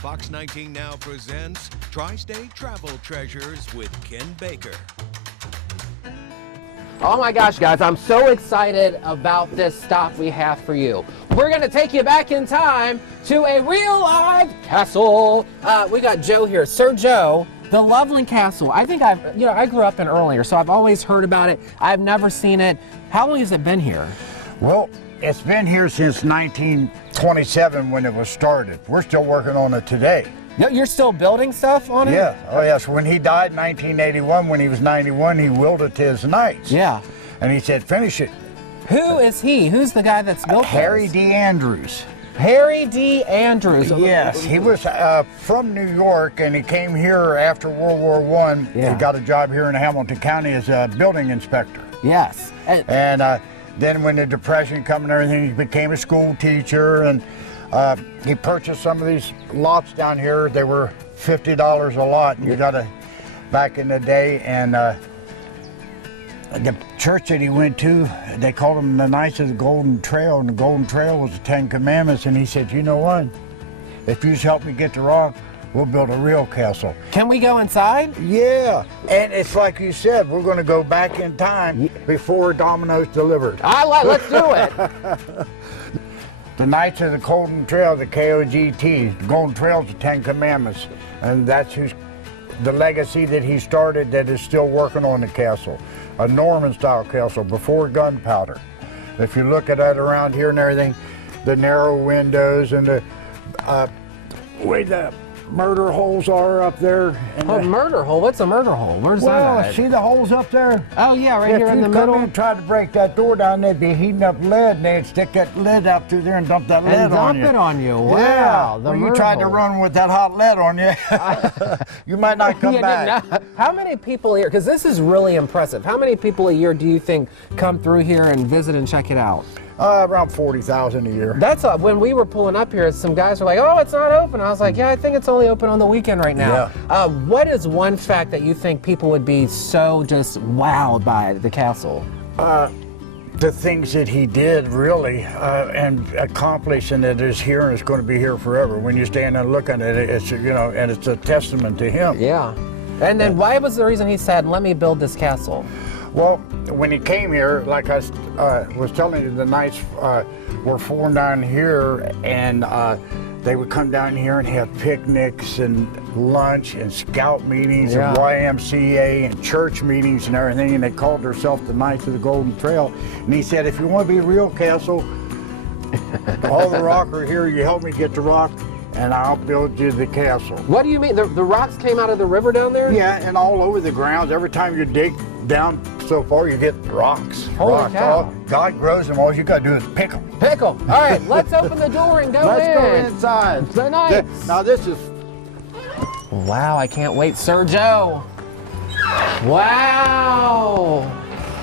Fox 19 now presents Tri-State Travel Treasures with Ken Baker. Oh my gosh, guys, I'm so excited about this stop we have for you. We're going to take you back in time to a real live castle. We got Joe here, Sir Joe, the Loveland Castle. I think I grew up in earlier, so I've always heard about it. I've never seen it. How long has it been here? Well, it's been here since 1927 when it was started. We're still working on it today. You're still building stuff on it? Yeah. Oh, yes. When he died in 1981, when he was 91, he willed it to his knights. Yeah. And he said, finish it. Who is he? Who's the guy that's built Harry this? D. Andrews. Harry D. Andrews. Yes. He was from New York, and he came here after World War I. Yeah. He got a job here in Hamilton County as a building inspector. Yes. And then when the Depression came and everything, he became a school teacher, and he purchased some of these lots down here. They were $50 a lot. You got to, back in the day, and the church that he went to, they called them the Knights of the Golden Trail, and the Golden Trail was the 10 Commandments. And he said, you know what? If you just help me get the rock, we'll build a real castle. Can we go inside? Yeah, and it's like you said, we're going to go back in time before Domino's delivered. Let's do it. The Knights of the Golden Trail, the KOGT, the Golden Trail's the 10 Commandments, and that's the legacy that he started that is still working on the castle. A Norman-style castle before gunpowder. If you look at it around here and everything, the narrow windows and the way the murder holes are up there. And murder hole? What's a murder hole? Where's that at? See the holes up there? Oh yeah, right here in the middle. If you come in and try to break that door down, they'd be heating up lead, and they'd stick that lead out through there and dump that lead on you. Dump it on you. Wow. Yeah. The When you tried to run with that hot lead on you, you might not come back. How many people here, because this is really impressive, how many people a year do you think come through here and visit and check it out? Around 40,000 a year. That's when we were pulling up here, some guys were like, oh, it's not open. I was like, yeah, I think it's only open on the weekend right now. Yeah. What is one fact that you think people would be so just wowed by the castle? The things that he did, really, and accomplished, and that is here and it's going to be here forever. When you stand and look at it, it's, and it's a testament to him. Yeah. And then why was the reason he said, let me build this castle? Well, when he came here, like I was telling you, the Knights were formed down here, and they would come down here and have picnics and lunch and scout meetings and YMCA and church meetings and everything, and they called themselves the Knights of the Golden Trail. And he said, if you want to be a real castle, all the rock are here, you help me get the rock, and I'll build you the castle. What do you mean? The rocks came out of the river down there? Yeah, and all over the grounds. Every time you dig down so far, you get rocks. Holy cow. God grows them. All you got to do is pick them. Pick them. All right, let's open the door and go in. Let's go inside. The Knights. Now this is... Wow, I can't wait. Sir Joe. Wow.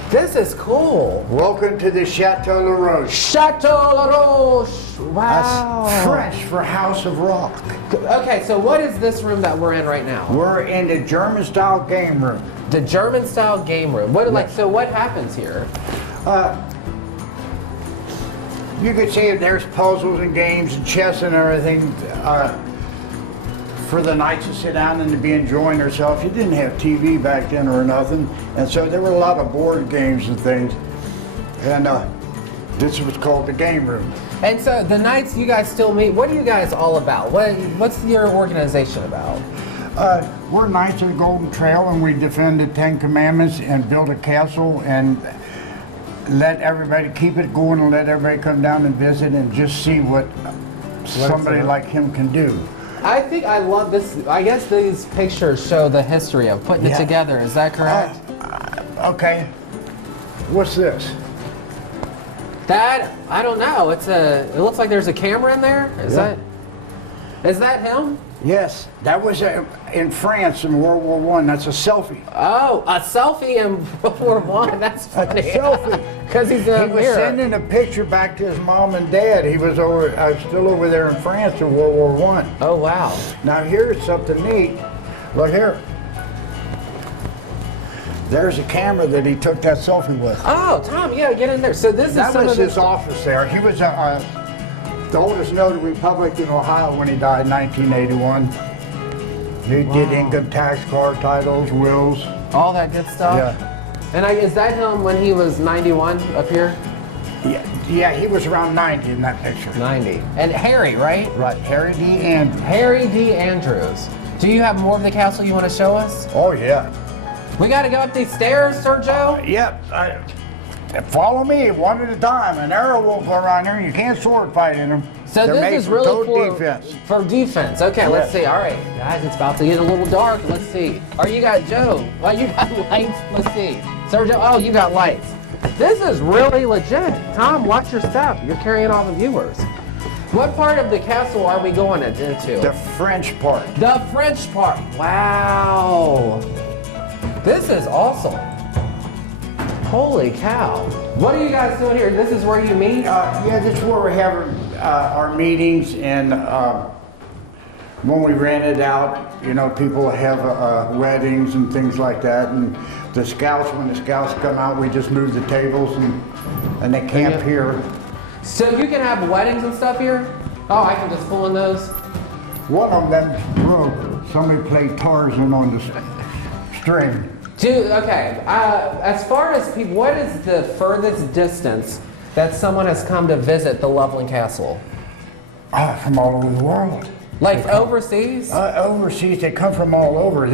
This is cool. Welcome to the Chateau La Roche. Chateau La Roche. Wow. That's French for House of Rock. Okay, so what is this room that we're in right now? We're in the German-style game room. The German-style game room. So what happens here? You can see there's puzzles and games and chess and everything for the Knights to sit down and to be enjoying themselves. You didn't have TV back then or nothing, and so there were a lot of board games and things. And this was called the game room. And so the Knights, you guys still meet. What are you guys all about? What's your organization about? We're Knights of the Golden Trail, and we defend the 10 Commandments and build a castle and let everybody keep it going and let everybody come down and visit and just see what somebody like him can do. I think I love this. I guess these pictures show the history of putting it together. Is that correct? Okay. What's this? That, I don't know. It looks like there's a camera in there. Is that him? Yes, that was in France in World War I. That's a selfie. Oh, a selfie in World War I. That's funny. A selfie. Because he's in He was sending a picture back to his mom and dad. He was still over there in France in World War I. Oh, wow. Now here's something neat. Look here. There's a camera that he took that selfie with. Oh, Tom, yeah, get in there. So this that is some was of his office there. He was the oldest notary public in Ohio when he died in 1981. He did income tax, car titles, wills. All that good stuff? Yeah. And is that him when he was 91 up here? Yeah, he was around 90 in that picture. 90. And Harry, right? Right, Harry D. Andrews. Harry D. Andrews. Do you have more of the castle you want to show us? Oh, yeah. We got to go up these stairs, Sir Joe? Yeah. Follow me one at a time. An arrow won't go around there. You can't sword fight in them. So They're this made is really total defense. for defense. Okay, let's see. All right, guys, it's about to get a little dark. Let's see. Oh, you got Joe. Oh, you got lights. Let's see. Sir Joe. Oh, you got lights. This is really legit. Tom, watch your step. You're carrying all the viewers. What part of the castle are we going into? The French part. The French part. Wow. This is awesome. Holy cow. What are you guys doing here? This is where you meet? Yeah, this is where we're having our meetings, and when we rent it out, you know, people have weddings and things like that. And the scouts, when the scouts come out, we just move the tables and they camp here. So you can have weddings and stuff here? Oh, I can just pull in those? One of them broke. Somebody played Tarzan on the string. Dude, okay. As far as people, what is the furthest distance that someone has come to visit the Loveland Castle? From all over the world. Like overseas? Overseas, they come from all over.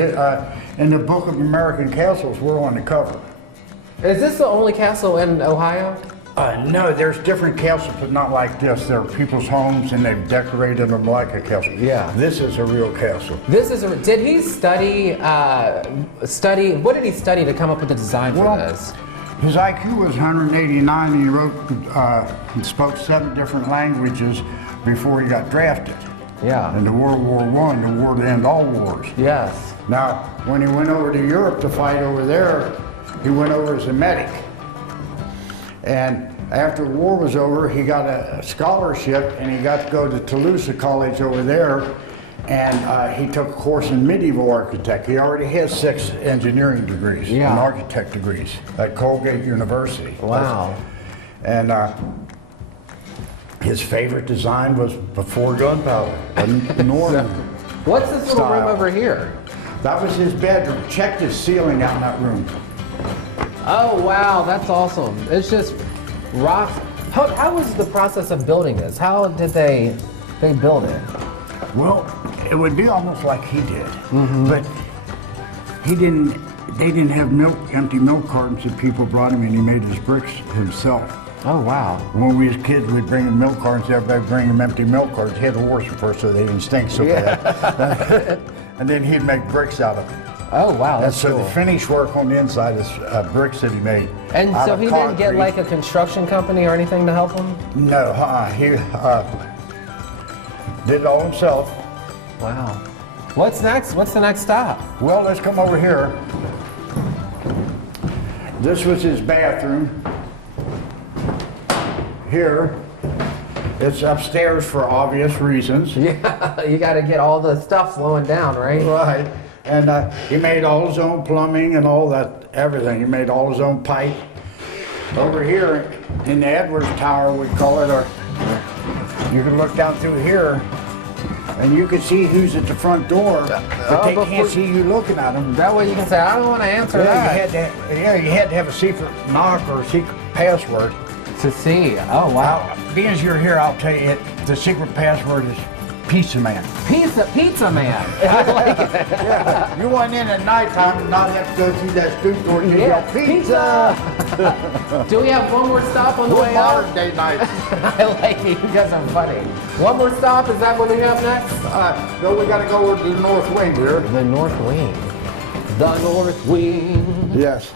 In the Book of American Castles, we're on the cover. Is this the only castle in Ohio? No, there's different castles, but not like this. They're people's homes, and they've decorated them like a castle. Yeah. This is a real castle. This is a, did he study, what did he study to come up with the design for this? His IQ was 189, and he wrote, he spoke 7 different languages before he got drafted. Yeah. In the World War I, the war to end all wars. Yes. Now, when he went over to Europe to fight over there, he went over as a medic. And after the war was over, he got a scholarship, and he got to go to Toulouse College over there, and he took a course in medieval architect. He already has 6 engineering degrees and architect degrees at Colgate University. Wow. And his favorite design was before gunpowder, a Norman What's this little room style. over here? That was his bedroom. Check the ceiling out in that room. Oh, wow, that's awesome. It's just rock. How was the process of building this? How did they build it? Well, it would be almost like he did, but they didn't have empty milk cartons that people brought him, and he made his bricks himself. Oh, wow. When we was kids, we'd bring him milk cartons, everybody bring him empty milk cartons. He had to wash them first so they didn't stink so bad. And then he'd make bricks out of them. Oh, wow, that's so cool. the finish work on the inside is bricks that he made. And so he didn't get like a construction company or anything to help him? No, he did it all himself. Wow. What's next? What's the next stop? Well, let's come over here. This was his bathroom. Here, it's upstairs for obvious reasons. Yeah, you got to get all the stuff slowing down, right? Right. And he made all his own plumbing and all that, everything. He made all his own pipe. Over here in the Edwards Tower, we call it, or you can look down through here and you can see who's at the front door, but they can't see you looking at them. That way you can say, I don't want to answer that. You had to have a secret knock or a secret password. To see. Oh, wow. Being as you're here, I'll tell you, the secret password is Pizza Man. Pizza Man. I like it. Yeah. You want in at nighttime and not have to go through that stoop door and you yell, pizza! Do we have one more stop on the way out? Modern day nights. I like it. You guys are funny. One more stop. Is that what we have next? No, we got to go over to the north wing here. The north wing. The north wing. Yes.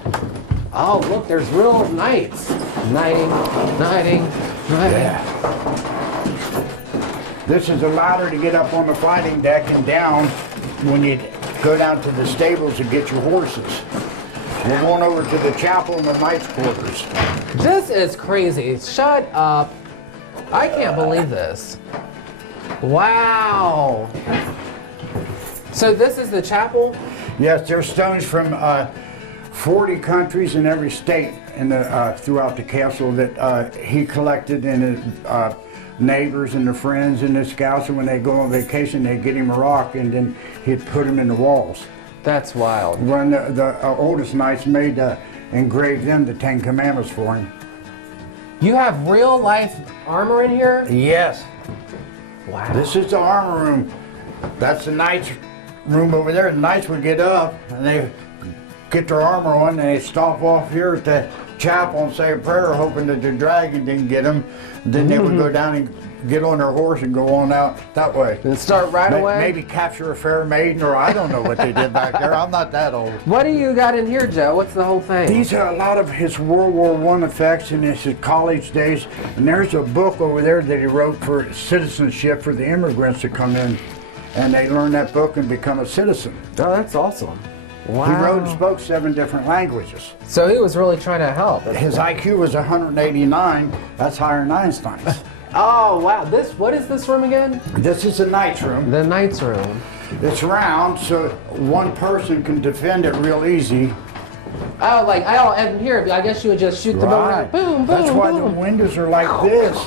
Oh, look, there's real knights. Knighting. Yeah. This is a ladder to get up on the fighting deck and down when you go down to the stables and get your horses. We're going over to the chapel and the knight's quarters. This is crazy. Shut up. I can't believe this. Wow. So this is the chapel? Yes, there's stones from 40 countries in every state in the, throughout the castle that he collected and neighbors and the friends and the scouts, and when they go on vacation, they get him a rock, and then he'd put them in the walls. That's wild. When the oldest knights made engraved them the 10 Commandments for him. You have real life armor in here? Yes. Wow. This is the armor room. That's the knights' room over there. The knights would get up and they get their armor on, and they stop off here at the chapel and say a prayer, hoping that the dragon didn't get them. Then they would go down and get on their horse and go on out that way. And start right away? Maybe capture a fair maiden, or I don't know what they did back there. I'm not that old. What do you got in here, Joe? What's the whole thing? These are a lot of his World War I effects and his college days. And there's a book over there that he wrote for citizenship for the immigrants to come in. And they learn that book and become a citizen. Oh, that's awesome. Wow. He wrote and spoke 7 different languages. So he was really trying to help. His IQ was 189. That's higher than Einstein's. Oh, wow. What is this room again? This is the knight's room. The knight's room. It's round, so one person can defend it real easy. Oh, and here, I guess you would just shoot the bow. Boom, boom, That's why boom. the windows are like this.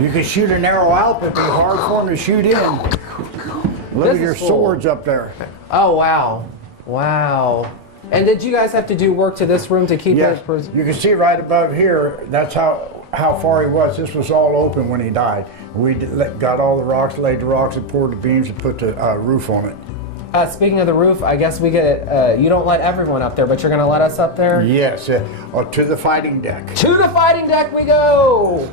You can shoot an arrow out, but they're hard for them to shoot in. Look at your swords up there. Oh, wow. Wow. And did you guys have to do work to this room to keep it? You can see right above here, that's how far he was. This was all open when he died. We got all the rocks, laid the rocks, and poured the beams and put the roof on it. Speaking of the roof, I guess we get, you don't let everyone up there, but you're going to let us up there? Yes, to the fighting deck. To the fighting deck we go!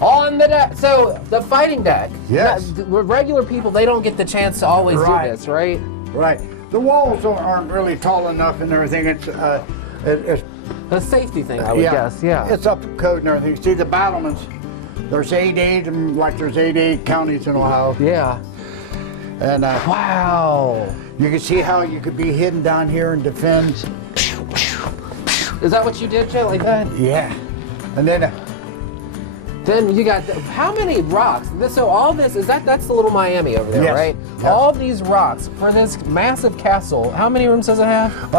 On the deck. So, the fighting deck. Yes. Regular people, they don't get the chance to always do this, right? Right. The walls aren't really tall enough and everything. It's a safety thing, I would guess, yeah. It's up to code and everything. See the battlements, there's 88, and like there's 88 counties in Ohio. Yeah. And wow. You can see how you could be hidden down here and defend. Is that what you did, Joe, like that? Yeah. And then you got, how many rocks? So all this, that's the little Miami over there, right? Yes. All these rocks for this massive castle, how many rooms does it have?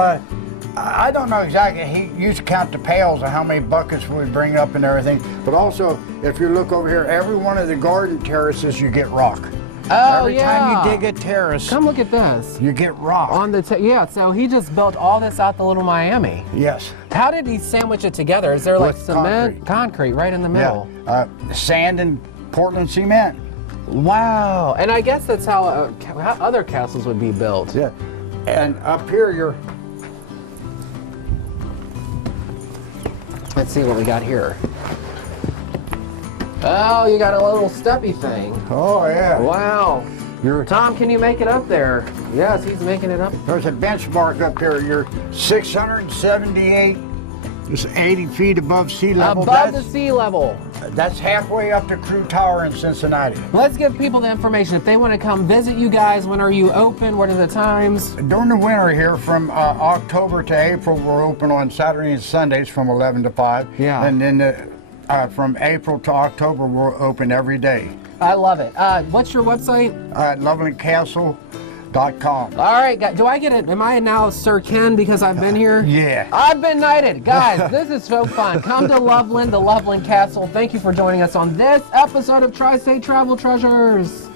I don't know exactly. He used to count the pails of how many buckets we bring up and everything. But also, if you look over here, every one of the garden terraces, you get rock. Oh, Every time you dig a terrace, come look at this. You get rock. On the so he just built all this out the little Miami. Yes. How did he sandwich it together? Is there like cement, concrete right in the middle? Yeah. Sand and Portland cement. Wow. And I guess that's how other castles would be built. Yeah. And up here, let's see what we got here. Oh, you got a little steppy thing. Oh, yeah. Wow. Tom, can you make it up there? Yes, he's making it up. There's a benchmark up here. You're 678, just 80 feet above sea level. Above the sea level. That's halfway up to Crew Tower in Cincinnati. Let's give people the information. If they want to come visit you guys, when are you open? What are the times? During the winter here, from October to April, we're open on Saturday and Sundays from 11 to 5. Yeah. And then from April to October, we're open every day. I love it. What's your website? LovelandCastle.com. All right, do I get it? Am I now Sir Ken because I've been here? Yeah. I've been knighted. Guys, this is so fun. Come to Loveland, the Loveland Castle. Thank you for joining us on this episode of Tri-State Travel Treasures.